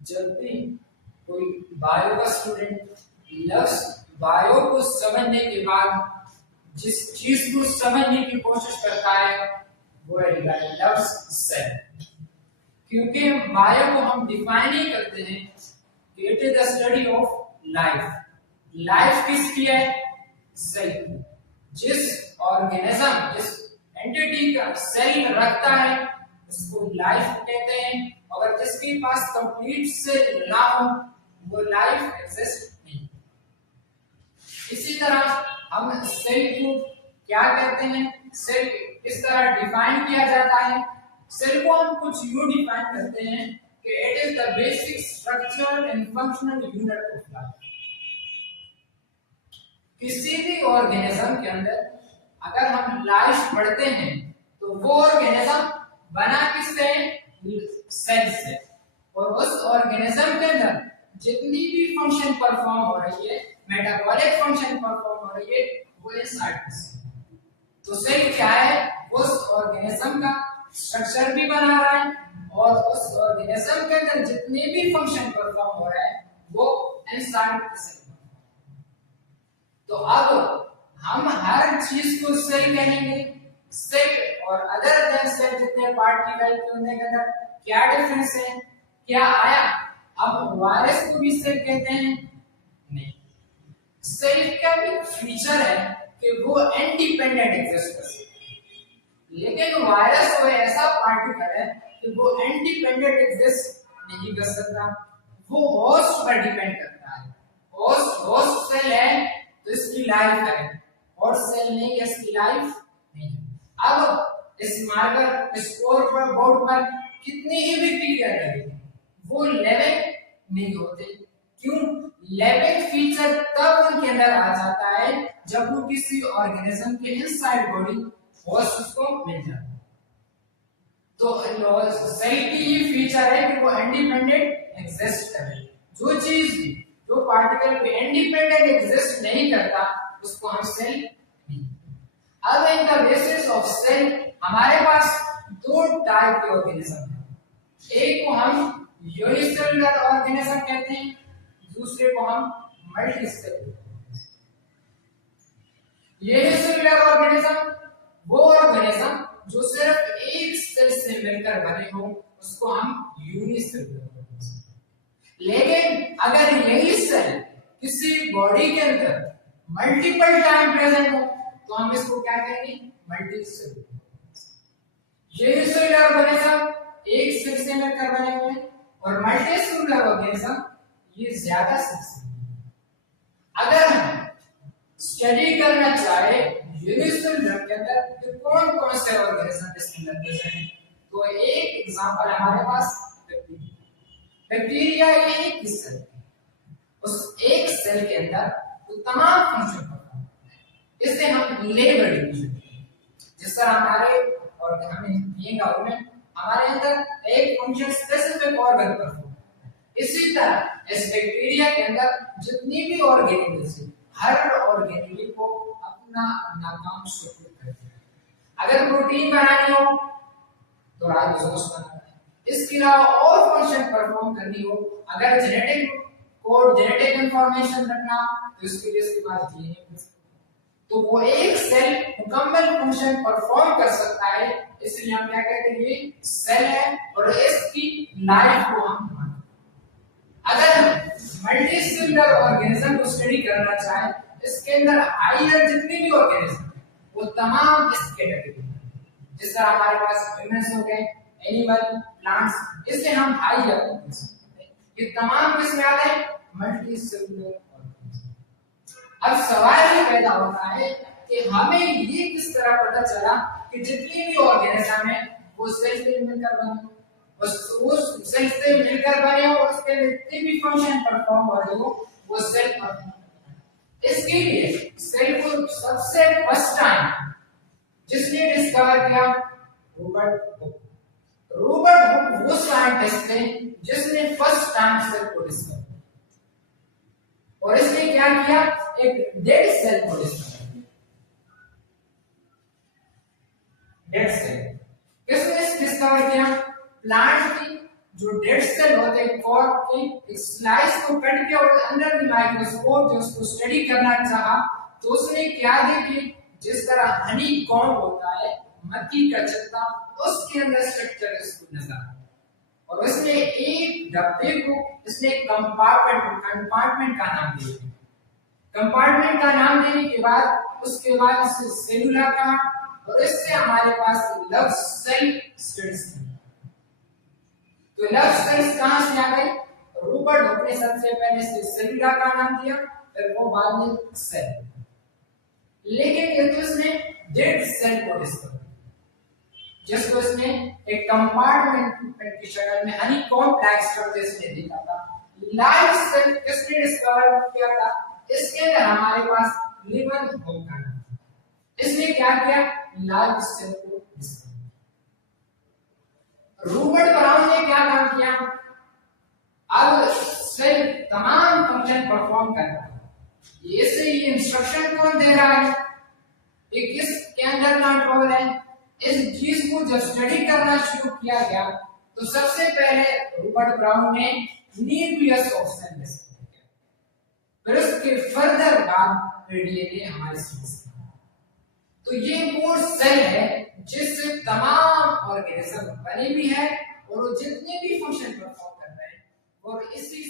जब भी कोई बायो का स्टूडेंट लव्स बायो को समझने के बाद जिस चीज को समझने की कोशिश करता है वो है लव्स सेल। क्योंकि बायो को हम डिफाइन ही करते हैं कि it is the study of life. Life किसकी है? सेल की। जिस ऑर्गेनिज्म जिस एंटिटी का सेल रखता है उसको लाइफ कहते हैं। अगर जिसके पास कंप्लीट सेल ना हो वो लाइफ एग्जिस्ट नहीं। इसी तरह हम सेल को क्या कहते हैं? सेल इस तरह डिफाइन किया जाता है। सेल को हम कुछ यूं डिफाइन करते हैं कि it is the basic structure and functional unit of life. किसी भी ऑर्गेनिज्म के अंदर अगर हम लाइफ पढ़ते हैं तो वो ऑर्गेनिज्म बना किससे? सेल से। और उस ऑर्गेनिज्म के अंदर जितनी भी फंक्शन परफॉर्म हो रही है, मेटाबॉलिक फंक्शन परफॉर्म हो रही है, वो इनसाइड से। तो सेल क्या है? उस ऑर्गेनिज्म का स्ट्रक्चर भी बना रहा है और उस ऑर्गेनिज्म के अंदर जितने भी फंक्शन परफॉर्म हो रहा है वो इनसाइड से। तो अब हम हर चीज को सेल कहेंगे। सेल और अदर देन सेल जितने पार्टिकल के उनके अंदर क्या डिफरेंस है? क्या आया? अब वायरस को भी सेल कहते हैं? नहीं। सेल का भी फीचर है कि वो इंडिपेंडेंट एग्जिस्ट कर सकता है, लेकिन वायरस वो ऐसा पार्टिकल है कि वो इंडिपेंडेंट एग्जिस्ट नहीं कर सकता। वो होस्ट पर डिपेंड करता है। होस्ट सेल है तो इसकी लाइफ है, और सेल नहीं है इसकी लाइफ नहीं। अब इस मार्कर स्कोर पर बोर्ड पर कितनी ही बैक्टीरिया लगेगी वो लेवल नहीं होते। क्यों? लेवल फीचर तब उनके अंदर आ जाता है जब वो किसी ऑर्गेनिज्म के इनसाइड बॉडी होस्ट उसको मिल जाता है। तो सेल की ये फीचर है कि वो इंडिपेंडेंट एग्जिस्ट करे। जो चीज भी जो पार्टिकल पे इंडिपेंडेंट एग्जिस्ट नहीं करता उसको हम सेल नहीं। अब in the basis of sale हमारे पास दो टाइप के ऑर्गेनिज्म हैं। एक को हम यूनिसेलुलर ऑर्गेनिज्म कहते हैं, दूसरे को हम मल्टीसेलुलर। यूनिसेलुलर ऑर्गेनिज्म वो ऑर्गेनिज्म जो सिर्फ एक सेल से मिलकर बने हो उसको हम यूनिसेलुलर। लेकिन अगर यही सेल किसी बॉडी के अंदर मल्टीपल टाइम प्रेजेंट हो तो हम इसको क्या कहेंगे? मल्टीसेलुलर। यूनिसेलुलर ऑर्गेनिज्म एक सेल से मिलकर बने हुए हैं और मल्टीसेलुलर ऑर्गेनिज्म ये ज्यादा सेल से। अगर हम स्टडी करना चाहे यूनिसेलुलर के अंदर तो कौन कौन से ऑर्गेनिज्म इसके अंदर प्रेजेंट है, तो एक एग्जांपल हमारे पास बैक्टीरिया। ये एक सेल, उस एक सेल के अंदर तो तमाम फंक्शन परफॉर्म करते हैं। इसे हम लेबर डिवीजन, जिस तरह हमारे और हमें बीइंग ऑर्गन हमारे अंदर एक फंक्शन स्पेसिफिक ऑर्गन परफॉर्म करता है, इसी तरह इस बैक्टीरिया के अंदर जितनी भी ऑर्गेनिजम्स है हर ऑर्गेनिज्म को अपना अपना काम शुरू करते हैं। अगर प्रोटीन बनानी हो तो राइबोसोम्स बनाता है। इसके अलावा और फंक्शन परफॉर्म करनी हो, अगर जेनेटिक कोड जेनेटिक इंफॉर्मेशन रखना तो इसके लिए इसके पास डीएनए, तो वो एक सेल मुकम्मल फंक्शन परफॉर्म कर सकता है। इसलिए हम क्या कहते हैं? ये सेल है और इसकी लाइफ को हम मानते हैं। अगर हम मल्टीसेलुलर ऑर्गेनिज्म को स्टडी करना चाहें, इसके अंदर हायर जितनी भी ऑर्गेनिज्म है वो तमाम इस कैटेगरी में, जिस तरह हमारे पास ह्यूमंस हो गए, एनिमल, प्लांट्स, इसे हम हायर कह सकते हैं। ये तमाम किस में आते हैं? Multicellular organism. अब सवाल ये पैदा होता है कि हमें ये किस तरह पता चला कि जितनी भी ऑर्गेनिज्म है वो सेल से मिलकर बने, उस सेल से मिलकर बने हो, उसके जितनी भी फंक्शन परफॉर्म हो रही हो वो सेल परफॉर्म। इसके लिए सेल को सबसे फर्स्ट टाइम जिसने डिस्कवर किया रॉबर्ट हुक। रॉबर्ट हुक वो साइंटिस्ट थे जिसने फर्स्ट टाइम सेल को डिस्कवर किया। और इसने क्या किया? एक डेड सेल को डिस्कवर किया। डेड सेल किसने डिस्कवर किया? प्लांट की जो डेड सेल होते हैं कॉर्क के एक स्लाइस को कट के और अंदर भी माइक्रोस्कोप जो उसको स्टडी करना चाहा तो उसने क्या देखी, जिस तरह हनी कॉम्ब होता है मक्खी का छत्ता, उसके अंदर स्ट्रक्चर इसको नजर आया और उसने एक डब्बे को इसने कंपार्टमेंट का नाम दिया। कंपार्टमेंट का नाम देने के बाद उसके बाद इसे सेलुला कहा और इससे हमारे पास लव सेल स्टडीज थी। तो लव सेल्स कहां से आ गए? रॉबर्ट हुक ने सबसे पहले इसे सेलुला का नाम दिया, फिर वो बाद में सेल। लेकिन ये तो इसने डेड सेल को डिस्कवर, जिसको इसने एक कंपार्टमेंट की शक्ल में हनीकॉम्ब लाइक स्ट्रक्चर से देखा था। लाइव सेल किसने डिस्कवर किया था? इसके अंदर हमारे पास लिवन होम का नाम, इसने क्या किया? लाइव सेल को डिस्कवर। रॉबर्ट ब्राउन ने क्या काम किया? अब सेल तमाम फंक्शन परफॉर्म कर रहा है, ये इंस्ट्रक्शन कौन दे रहा है? ये किसके अंदर कंट्रोल है? इस चीज को जब स्टडी करना शुरू किया गया तो सबसे पहले रॉबर्ट ब्राउन ने न्यूक्लियस ऑफ सेल डिस्कवर किया, फिर उसके फर्दर बाद डीएनए हमारे सेल्स का। तो ये वो सेल है जिससे तमाम ऑर्गेनिज्म बने भी है और वो जितने भी फंक्शन परफॉर्म कर रहे हैं और इसी